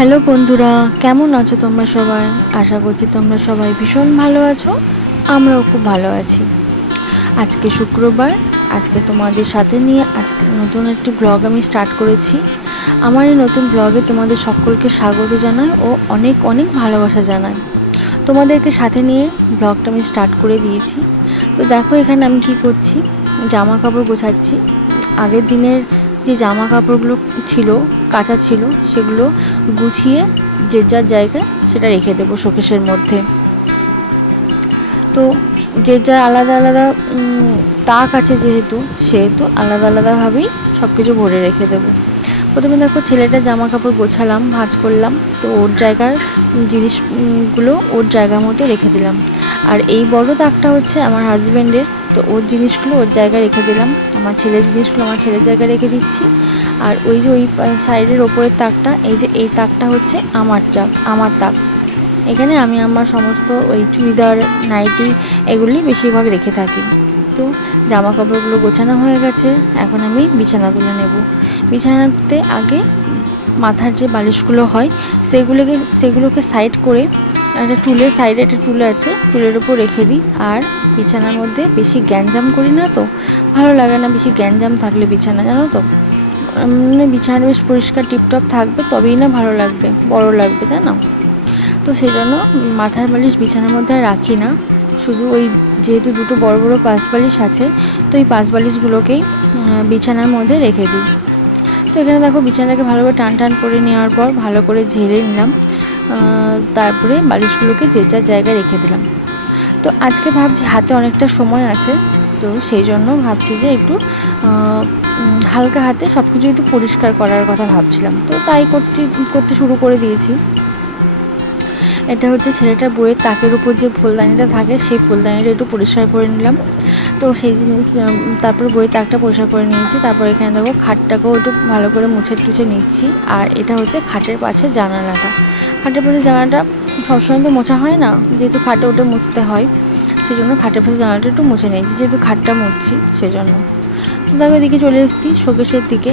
Hello বন্ধুরা, কেমন আছো তোমরা সবাই? আশা করছি তোমরা সবাই ভীষণ ভালো আছো, আমরাও খুব ভালো আছি। আজকে শুক্রবার, আজকে তোমাদের সাথে নিয়ে আজকে নতুন একটি ব্লগ আমি স্টার্ট করেছি। আমার এই নতুন ব্লগে তোমাদের সকলকে স্বাগত জানাই ও অনেক অনেক ভালোবাসা জানাই। তোমাদেরকে সাথে নিয়ে ব্লগটা আমি স্টার্ট করে দিয়েছি। তো দেখো এখানে আমি কি করছি, জামা কাপড় গোছাচ্ছি। আগের দিনের যে জামা কাপড়গুলো ছিল, কাঁচা ছিল, সেগুলো গুছিয়ে যে যার জায়গায় সেটা রেখে দেবো শোকেশের মধ্যে। তো যে যার আলাদা আলাদা তাক আছে যেহেতু, সেহেতু আলাদা আলাদাভাবেই সব কিছু ভরে রেখে দেবো। প্রথমে দেখো ছেলেটা জামা কাপড় গোছালাম, ভাঁজ করলাম, তো ওর জায়গার জিনিসগুলো ওর জায়গা মতো রেখে দিলাম। আর এই বড় তাকটা হচ্ছে আমার হাজব্যান্ডের তো ওর জিনিসগুলো ওর জায়গায় রেখে দিলাম। আমার ছেলের জিনিসগুলো আমার ছেলের জায়গায় রেখে দিচ্ছি। আর ওই যে ওই সাইডের ওপরের তাকটা, এই যে এই তাকটা হচ্ছে আমার চাক আমার তাক। এখানে আমি আমার সমস্ত ওই চুড়িদার, নাইটি এগুলি বেশিরভাগ রেখে থাকি। তো জামা কাপড়গুলো গোছানো হয়ে গেছে। এখন আমি বিছানা তুলে নেব। বিছানাতে আগে মাথার যে বালিশগুলো হয়, সেগুলোকে সেগুলোকে সাইড করে একটা টুলের সাইডে একটা টুল আছে, টুলের উপর রেখে দিই। আর বিছানার মধ্যে বেশি গ্যাঞ্জাম করি না তো? ভালো লাগে না বেশি গ্যাঞ্জাম থাকলে বিছানা, জানো তো? মানে বিছানাটা বেশ পরিষ্কার, টিপটপ থাকবে, তবেই না ভালো লাগবে, বড় লাগবে, তাই না? তো সেই জন্য মাথার বালিশ বিছানার মধ্যে রাখি না। শুধু ওই যেহেতু দুটো বড় বড় পাশ বালিশ আছে, তো এই পাশ বালিশগুলোকেই বিছানার মধ্যে রেখে দিই। তো এখানে দেখো বিছানাটাকে ভালো করে টান টান করে নেওয়ার পর ভালো করে ঝেড়ে নিলাম তারপরে বালিশগুলোকে যে যার জায়গায় রেখে দিলাম। তো আজকে ভাবছি, হাতে অনেকটা সময় আছে, তো সেই জন্য ভাবছি যে একটু হালকা হাতে সব কিছু একটু পরিষ্কার করার কথা ভাবছিলাম। তো তাই করতে করতে শুরু করে দিয়েছি। এটা হচ্ছে ছেলেটার বইয়ের তাকের উপর যে ফুলদানিটা থাকে, সেই ফুলদানিটা একটু পরিষ্কার করে নিলাম। তো সেই জিনিস তারপর বইয়ের তাকটা পরিষ্কার করে নিয়েছি। তারপর এখানে দেখো খাটটাকেও একটু ভালো করে মুছে টুছে নিচ্ছি। আর এটা হচ্ছে খাটের পাশে জানালাটা। খাটের পাশে জানালাটা সবসময় তো মোছা হয় না, যেহেতু খাটে ওটা মুছতে হয় সেই জন্য খাটের পাশে জানালাটা একটু মুছে নিয়েছি, যেহেতু খাটটা মুছছি সেজন্য। তো দেখো এদিকে চলে এসেছি শোকেশের দিকে,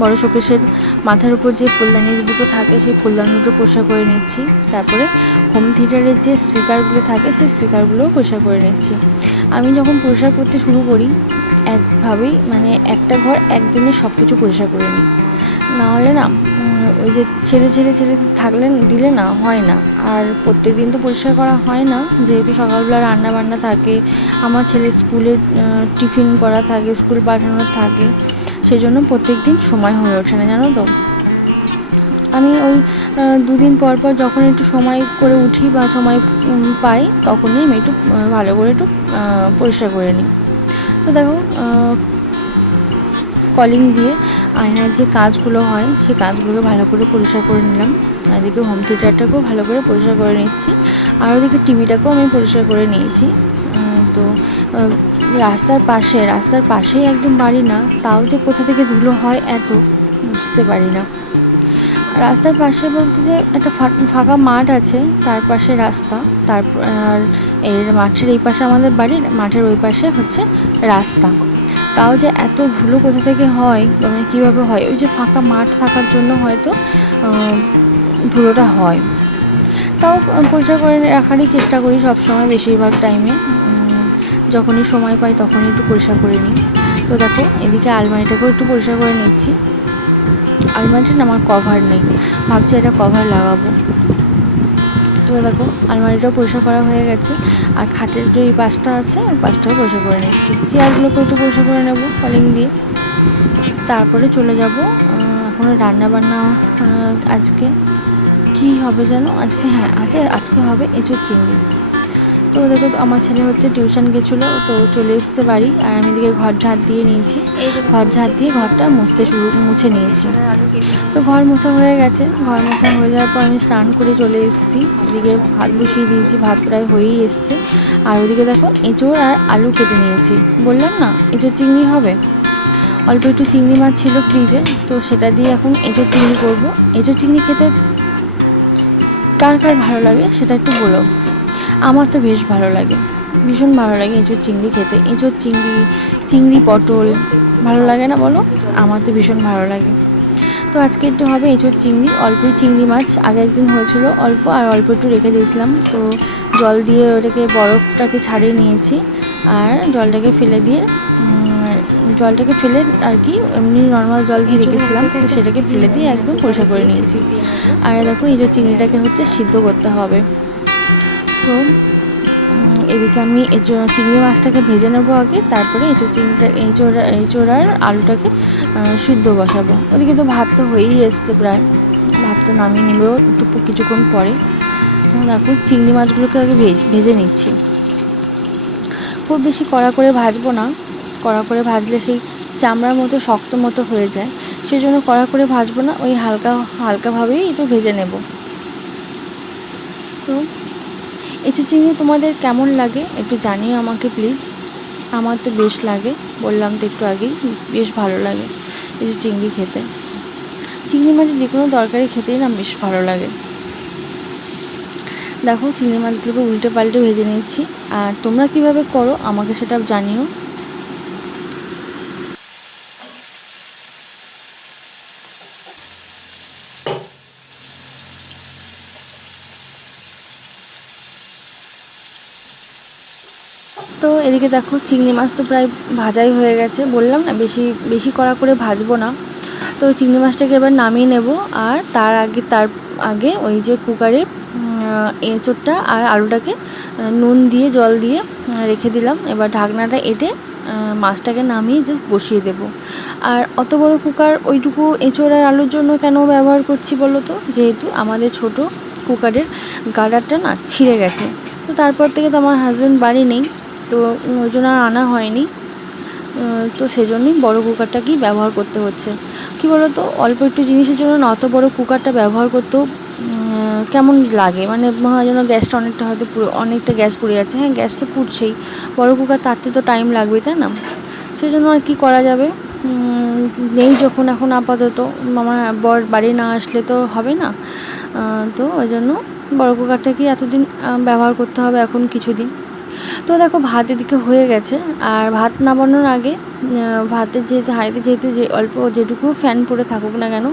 বড় শোকেশের মাথার উপর যে ফুলদানি দুটো থাকে, সেই ফুলদানি দুটো পরিষ্কার করে নিচ্ছি। তারপরে হোম থিয়েটারের যে স্পিকারগুলো থাকে, সেই স্পিকারগুলোও পরিষ্কার করে নিচ্ছি। আমি যখন পরিষ্কার করতে শুরু করি, একভাবেই মানে একটা ঘর একদিনে সব কিছু পরিষ্কার করে নিই। না হলে না ওই যে ছেড়ে ছেড়ে ছেড়ে থাকলে দিলে না, হয় না। আর প্রত্যেক দিন তো পরিষ্কার করা হয় না, যেহেতু সকালবেলা রান্না বান্না থাকে, আমার ছেলে স্কুলে টিফিন করা থাকে, স্কুল পাঠানোর থাকে সেই জন্য প্রত্যেক দিন সময় হয়ে ওঠে না, জানো তো? আমি ওই দুদিন পর পর যখন একটু সময় করে উঠি বা সময় পাই, তখনই আমি একটু ভালো করে একটু পরিষ্কার করে নিই। তো দেখো কলিং দিয়ে আয়নার যে কাজগুলো হয় সেই কাজগুলো ভালো করে পরিষ্কার করে নিলাম। আর এদিকে হোম থিয়েটারটাকেও ভালো করে পরিষ্কার করে নিচ্ছি। আর ওদিকে টিভিটাকেও আমি পরিষ্কার করে নিয়েছি। তো রাস্তার পাশে, রাস্তার পাশেই একদম বাড়ি না, তাও যে কোথা থেকে ধুলো হয় এত বুঝতে পারি না। রাস্তার পাশে বলতে যে একটা ফাঁকা মাঠ আছে, তার পাশে রাস্তা আর এর মাঠের এই পাশে আমাদের বাড়ির, মাঠের ওই পাশে হচ্ছে রাস্তা। তাও যে এত ধুলো কোথা থেকে হয় মানে কীভাবে হয়? ওই যে ফাঁকা মাঠ থাকার জন্য হয়তো ধুলোটা হয়। তাও পরিষ্কার করে রাখারই চেষ্টা করি সব সময় বেশিরভাগ টাইমে যখনই সময় পাই তখনই একটু পরিষ্কার করে নিই। তো দেখো, এদিকে আলমারিটাকেও একটু পরিষ্কার করে নিচ্ছি। আলমারিটা না আমার কভার নেই। ভাবছি এটা কভার লাগাবো। তো দেখো আলমারিটাও পরিষ্কার করা হয়ে গেছে। আর খাটের যে পাশটা আছে, ওই পাশটাও পরিষ্কার করে নিচ্ছি। চেয়ারগুলোকে একটু পরিষ্কার করে নেব কলিং দিয়ে। তারপরে চলে যাব এখন রান্না বান্না আজকে কি হবে যেন? আজকে হ্যাঁ আজকে আজকে হবে এঁচুর চিংড়ি। তো দেখো আমার ছেলে হচ্ছে টিউশন গেছিল তো চলে এসতে বাড়ি আর আমি এদিকে ঘর ঝাড় দিয়ে নিয়েছি। ঘর ঝাড় দিয়ে ঘরটা মুছতে শুরু মুছে নিয়েছি। তো ঘর মোছা হয়ে গেছে। ঘর মোছা হয়ে যাওয়ার পর আমি স্নান করে চলে এসেছি। এদিকে ভাত বসিয়ে দিয়েছি ভাত প্রায় হয়েই এসছে। আর ওদিকে দেখো এঁচোড় আর আলু কেটে নিয়েছি। বললাম না এঁচোড় চিংড়ি হবে? অল্প একটু চিংড়ি মাছ ছিল ফ্রিজে তো সেটা দিয়ে এখন এঁচোড় চিংড়ি করব। এঁচোড় চিংড়ি খেতে কার কার ভালো লাগে সেটা একটু বলো। আমার তো বেশ ভালো লাগে। ভীষণ ভালো লাগে এঁচোড় চিংড়ি খেতে। এঁচোড় চিংড়ি চিংড়ি পটল ভালো লাগে না বলো? আমার তো ভীষণ ভালো লাগে। তো আজকে একটু হবে এঁচোর চিংড়ি অল্পই চিংড়ি মাছ। আগে একদিন হয়েছিল অল্প আর অল্প একটু রেখে দিয়েছিলাম। তো জল দিয়ে ওটাকে বরফটাকে ছাড়িয়ে নিয়েছি। আর জলটাকে ফেলে দিয়ে জলটাকে ফেলে আর কি এমনি নর্মাল জল দিয়ে রেখেছিলাম। তো সেটাকে ফেলে দিয়ে একদম পরিষ্কার করে নিয়েছি। আর দেখো এই যে চিংড়িটাকে হচ্ছে সিদ্ধ করতে হবে। তো এদিকে আমি এঁচো চিংড়ি মাছটাকে ভেজে নেব আগে, তারপরে এঁচো চিংড়িটা এঁচোড়া এঁচোড়ার আলুটাকে সিদ্ধ বসাবো। ওদিকে তো ভাত তো হয়েই এসছে প্রায়। ভাত তো নামিয়ে নেবেও একটু কিছুক্ষণ পরে। দেখো, চিংড়ি মাছগুলোকে আগে ভেজে নিচ্ছি। খুব বেশি কড়া করে ভাজবো না। কড়া করে ভাজলে সেই চামড়ার মতো, শক্ত মতো হয়ে যায়। সেই জন্য কড়া করে ভাজবো না, ওই হালকা, হালকাভাবেই একটু ভেজে নেব। তো এঁচো চিংড়ি তোমাদের কেমন লাগে? একটু জানিও আমাকে প্লিজ আমার তো বেশ লাগে, বললাম তো একটু আগেই, বেশ ভালো লাগে এঁচো চিংড়ি খেতে। চিংড়ি মাছের যে কোনো তরকারি খেতেই না বেশ ভালো লাগে। দেখো, চিংড়ি মাছগুলোকে উল্টে পাল্টে ভেজে নিচ্ছি। আর তোমরা কীভাবে করো, আমাকে সেটা জানিও। তো এদিকে দেখো চিংড়ি মাছ তো প্রায় ভাজাই হয়ে গেছে। বললাম না, বেশি বেশি কড়া করে ভাজবো না। তো চিংড়ি মাছটাকে এবার নামিয়ে নেব। আর তার আগে তার আগে ওই যে কুকারে এঁচোড়টা আর আলুটাকে নুন দিয়ে, জল দিয়ে রেখে দিলাম। এবার ঢাকনাটা এঁটে মাছটাকে নামিয়ে জাস্ট বসিয়ে দেব। আর অত বড় কুকার, ওইটুকু এঁচোড় আর আলুর জন্য কেন ব্যবহার করছি বলো তো? যেহেতু আমাদের ছোট কুকারের গাডারটা না ছিঁড়ে গেছে। তো তারপর থেকে তো আমার হাজব্যান্ড বাড়ি নেই। তো ওই জন্য আর আনা হয়নি। তো সেজন্যই বড় কুকারটাকেই ব্যবহার করতে হচ্ছে। কী বলো তো অল্প একটু জিনিসের জন্য না অত বড়ো কুকারটা ব্যবহার করতেও কেমন লাগে? মানে যেন গ্যাসটা অনেকটা হয়তো অনেকটা গ্যাস পুড়ে যাচ্ছে। হ্যাঁ গ্যাস তো পুড়ছেই। বড় কুকার তাতে তো টাইম লাগবে, তাই না? সেই জন্য আর কি করা যাবে? নেই যখন এখন আপাতত। আমার বর বাড়ি না আসলে তো হবে না। তো ওই জন্য বড় কুকারটাকেই এতদিন ব্যবহার করতে হবে এখন কিছুদিন। তো দেখো ভাত এদিকে হয়ে গেছে। আর ভাত নামানোর আগে ভাতের যেহেতু হাঁড়িতে যেহেতু যে অল্প যেটুকু ফ্যান পরে থাকুক না কেন,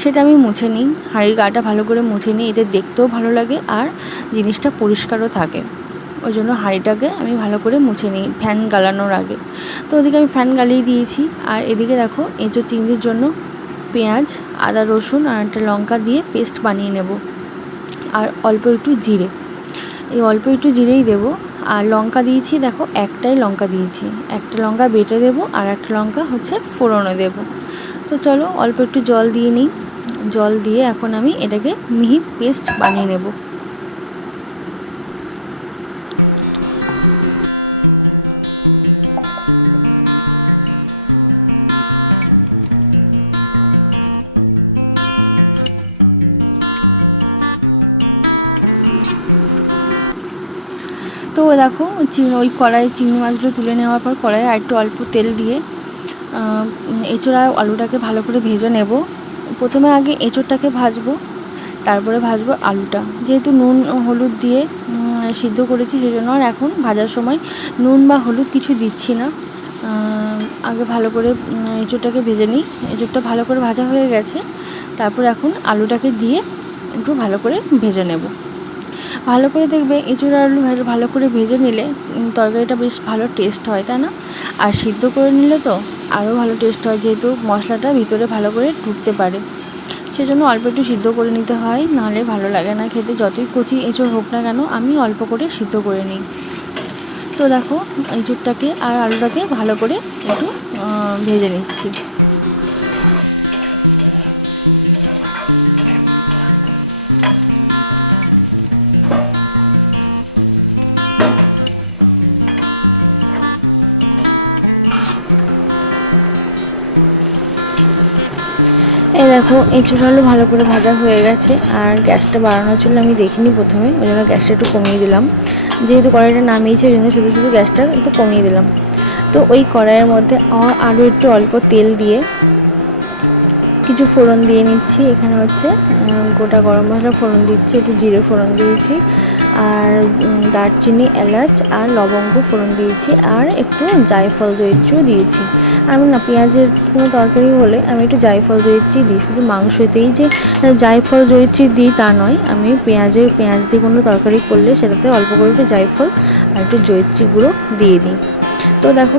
সেটা আমি মুছে নিই। হাঁড়ির গাটা ভালো করে মুছে নিই, এতে দেখতেও ভালো লাগে আর জিনিসটা পরিষ্কারও থাকে। ওই জন্য হাঁড়িটাকে আমি ভালো করে মুছে নিই ফ্যান গালানোর আগে। তো ওদিকে আমি ফ্যান গালিয়ে দিয়েছি। আর এদিকে দেখো, এঁচো চিংড়ির জন্য পেঁয়াজ, আদা রসুন আর একটা লঙ্কা দিয়ে পেস্ট বানিয়ে নেব। আর অল্প একটু জিরে। এই অল্প একটু জিরেই দেবো। আর লঙ্কা দিয়েছি, দেখো একটাই লঙ্কা দিয়েছি। একটা লঙ্কা বেটে দেব আর একটা লঙ্কা হচ্ছে ফোড়নে দেব। তো চলো অল্প একটু জল দিয়ে নিই। জল দিয়ে এখন আমি এটাকে মিহি পেস্ট বানিয়ে নেব। দেখো ওই কড়াই চিংড়ি মাছগুলো তুলে নেওয়ার পর কড়াইয়ে আর একটু অল্প তেল দিয়ে এঁচোড়া আলুটাকে ভালো করে ভেজে নেব। প্রথমে আগে এঁচোড়টাকে ভাজবো, তারপরে ভাজবো আলুটা। যেহেতু নুন হলুদ দিয়ে সিদ্ধ করেছি সেজন্য আর এখন ভাজার সময় নুন বা হলুদ কিছু দিচ্ছি না। আগে ভালো করে এঁচোড়টাকে ভেজে নিই। এঁচোড়টা ভালো করে ভাজা হয়ে গেছে। তারপর এখন আলুটাকে দিয়ে একটু ভালো করে ভেজে নেব। ভালো করে দেখবে, এঁচুড় আলু ভালো করে ভেজে নিলে তরকারিটা বেশ ভালো টেস্ট হয়, তাই না? আর সিদ্ধ করে নিলে তো আরও ভালো টেস্ট হয়, যেহেতু মশলাটা ভিতরে ভালো করে ঢুকতে পারে। সেজন্য অল্প একটু সিদ্ধ করে নিতে হয়, নাহলে ভালো লাগে না খেতে। যতই কচি এঁচড় হোক না কেন, আমি অল্প করে সিদ্ধ করে নিই। তো দেখো, এঁচুড়টাকে আর আলুটাকে ভালো করে একটু ভেজে নিচ্ছি। এই দেখো এঁচড় আলু ভালো করে ভাজা হয়ে গেছে, আর গ্যাসটা বাড়ানোর জন্য আমি দেখিনি প্রথমে, ওই জন্য গ্যাসটা একটু কমিয়ে দিলাম। যেহেতু কড়াইটা নামিয়েছে, ওই জন্য শুধু শুধু গ্যাসটা একটু কমিয়ে দিলাম। তো ওই কড়াইয়ের মধ্যে আরও একটু অল্প তেল দিয়ে কিছু ফোড়ন দিয়ে নিচ্ছি। এখানে হচ্ছে গোটা গরম মশলা ফোড়ন দিচ্ছি, একটু জিরে ফোড়ন দিয়েছি। আর দারচিনি, এলাচ আর লবঙ্গ ফোড়ন দিয়েছি আর একটু জায়ফল জয়িত্রও দিয়েছি। আমি না, পেঁয়াজের কোনো তরকারি হলে আমি একটু জায়ফল জয়িত্রী দিই। শুধু মাংসতেই যে জায়ফল জয়িত্রী দিই তা নয়, আমি পেঁয়াজের, পেঁয়াজ দিয়ে কোনো তরকারি করলে সেটাতে অল্প করে একটু জায়ফল আর একটু জয়িত্রী গুঁড়ো দিয়ে দিই। তো দেখো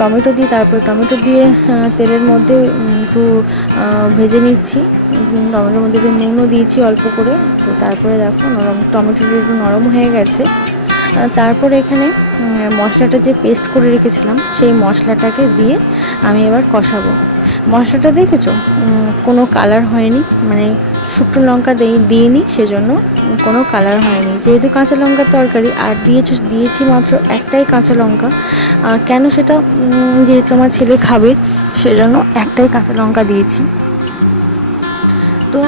টমেটো দিয়ে, তারপরে টমেটো দিয়ে তেলের মধ্যে একটু ভেজে নিচ্ছি। টমেটোর মধ্যে একটু নুনও দিয়েছি অল্প করে। তো তারপরে দেখো, নরম, টমেটোটা একটু নরম হয়ে গেছে। তারপরে এখানে মশলাটা যে পেস্ট করে রেখেছিলাম, সেই মশলাটাকে দিয়ে আমি এবার কষাবো। মশলাটা দেখেছ? কোনো কালার হয়নি মানে শুকনো লঙ্কা দিই, দিইনি, সেজন্য কোনো কালার হয়নি। যেহেতু কাঁচা লঙ্কার তরকারি, আর দিয়েছি দিয়েছি মাত্র একটাই কাঁচা লঙ্কা। আর কেন সেটা যেহেতু আমার ছেলে খাবে, সেজন্য একটাই কাঁচা লঙ্কা দিয়েছি। তো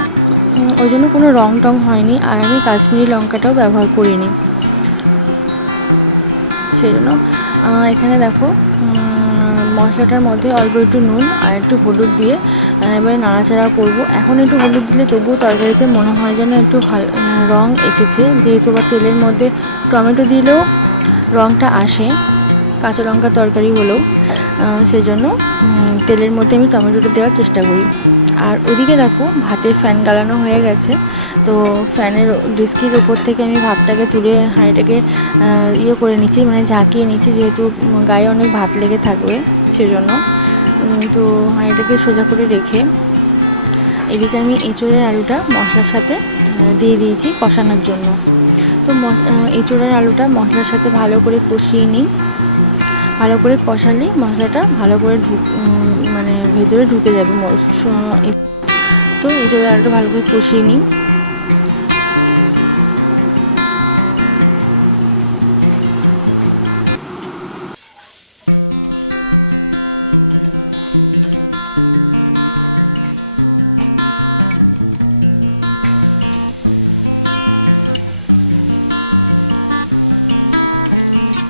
ওই জন্য কোনো রং টং হয়নি, আর আমি কাশ্মীরি লঙ্কাটাও ব্যবহার করিনি। সেই জন্য এখানে দেখো মশলাটার মধ্যে অল্প একটু নুন আর একটু হলুদ দিয়ে এবারে নাড়াচাড়া করব। এখন একটু হলুদ দিলে তবুও তরকারিতে মনে হয় যেন একটু রং এসেছে। যেহেতু বা তেলের মধ্যে টমেটো দিলেও রংটা আসে, কাঁচা লঙ্কা তরকারি হলেও। সেই জন্য তেলের মধ্যে আমি টমেটোটা দেওয়ার চেষ্টা করি। আর ওদিকে দেখো, ভাতের ফ্যান গালানো হয়ে গেছে। তো ফ্যানের ডিস্কির ওপর থেকে আমি ভাতটাকে তুলে, হাঁড়িটাকে ইয়ে করে নিচ্ছি মানে ঝাঁকিয়ে নিচ্ছি, যেহেতু গায়ে অনেক ভাত লেগে থাকবে, সেজন্য। তো হাঁড়িটাকে সোজা করে রেখে এদিকে আমি এঁচোড়ের আলুটা মশলার সাথে দিয়ে দিয়েছি কষানোর জন্য। তো এঁচোড়ের আলুটা মশলার সাথে ভালো করে কষিয়ে নিই। ভালো করে কষালে মশলাটা ভালো করে ঢুক মানে ভেতরে ঢুকে যাবে তো এঁচোড়ের আলুটা ভালো করে কষিয়ে নিই।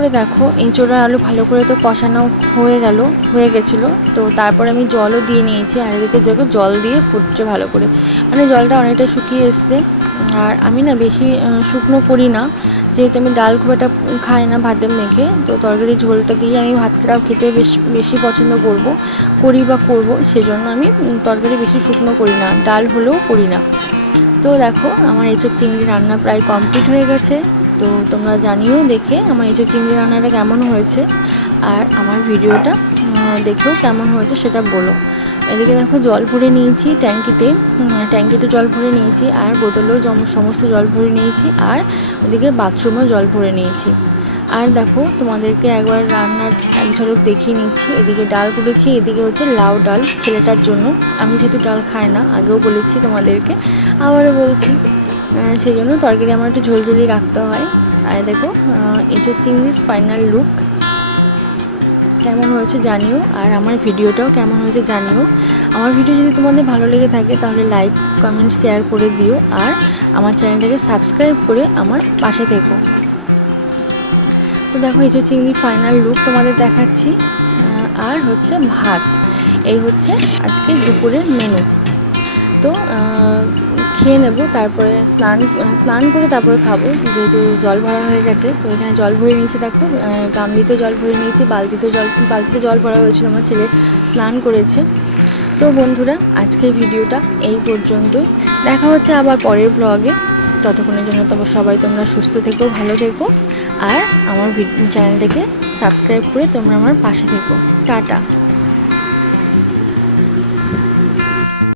তারপরে দেখো, এঁচোড়া আলু ভালো করে তো কষানো হয়ে গেল, হয়ে গেছিল। তো তারপরে আমি জলও দিয়ে নিয়েছি, আর এদিকে দেখো জল দিয়ে ফুটছে ভালো করে। মানে জলটা অনেকটা শুকিয়ে এসছে। আর আমি না বেশি শুকনো করি না। যেহেতু আমি ডাল খুব একটা খাই না ভাতে মেখে, তো তরকারি ঝোলটা দিয়ে আমি ভাতটাও খেতে বেশ, বেশি পছন্দ করব, করি বা করব, সেজন্য আমি তরকারি বেশি শুকনো করি না, ডাল হলেও করি না। তো দেখো, আমার এঁচোর চিংড়ি রান্না প্রায় কমপ্লিট হয়ে গেছে। তো তোমরা জানিও দেখে আমার এঁচোর চিংড়ি রান্নাটা কেমন হয়েছে আর আমার ভিডিওটা দেখেও কেমন হয়েছে সেটা বলো। এদিকে দেখো জল ভরে নিয়েছি ট্যাঙ্কিতে ট্যাঙ্কিতে জল ভরে নিয়েছি আর বোতলেও সমস্ত জল ভরে নিয়েছি আর ওদিকে বাথরুমেও জল ভরে নিয়েছি। আর দেখো তোমাদেরকে একবার রান্নার এক ঝলক দেখিয়ে নিচ্ছি। এদিকে ডাল করেছি এদিকে হচ্ছে লাউ ডাল ছেলেটার জন্য। আমি যেহেতু ডাল খাই না, আগেও বলেছি তোমাদেরকে, আবারও বলছি। সেই জন্য তরকারি আমার একটু ঝোলঝুলি রাখতে হয়। আর দেখো এঁচোর চিংড়ির ফাইনাল লুক কেমন হয়েছে জানিও, আর আমার ভিডিওটাও কেমন হয়েছে জানিও। আমার ভিডিও যদি তোমাদের ভালো লেগে থাকে, তাহলে লাইক কমেন্ট শেয়ার করে দিও, আর আমার চ্যানেলটাকে সাবস্ক্রাইব করে আমার পাশে থেকো। তো দেখো এঁচোর চিংড়ির ফাইনাল লুক তোমাদের দেখাচ্ছি। আর হচ্ছে ভাত। এই হচ্ছে আজকে দুপুরের মেনু তো খেয়ে নেব, তারপরে স্নান স্নান করে তারপরে খাব, যেহেতু জল ভরা হয়ে গেছে, তো এখানে জল ভরে নিয়েছি দেখো গামলিতে জল ভরে নিয়েছি বালতিতে জল বালতিতে জল ভরা হয়েছিল, আমার ছেলে স্নান করেছে। তো বন্ধুরা, আজকের ভিডিওটা এই পর্যন্ত দেখা হচ্ছে আবার পরের ব্লগে ততক্ষণের জন্য তোমার সবাই তোমরা সুস্থ থেকো, ভালো থেকো, আর আমার চ্যানেলটাকে সাবস্ক্রাইব করে তোমরা আমার পাশে থেকো। টাটা।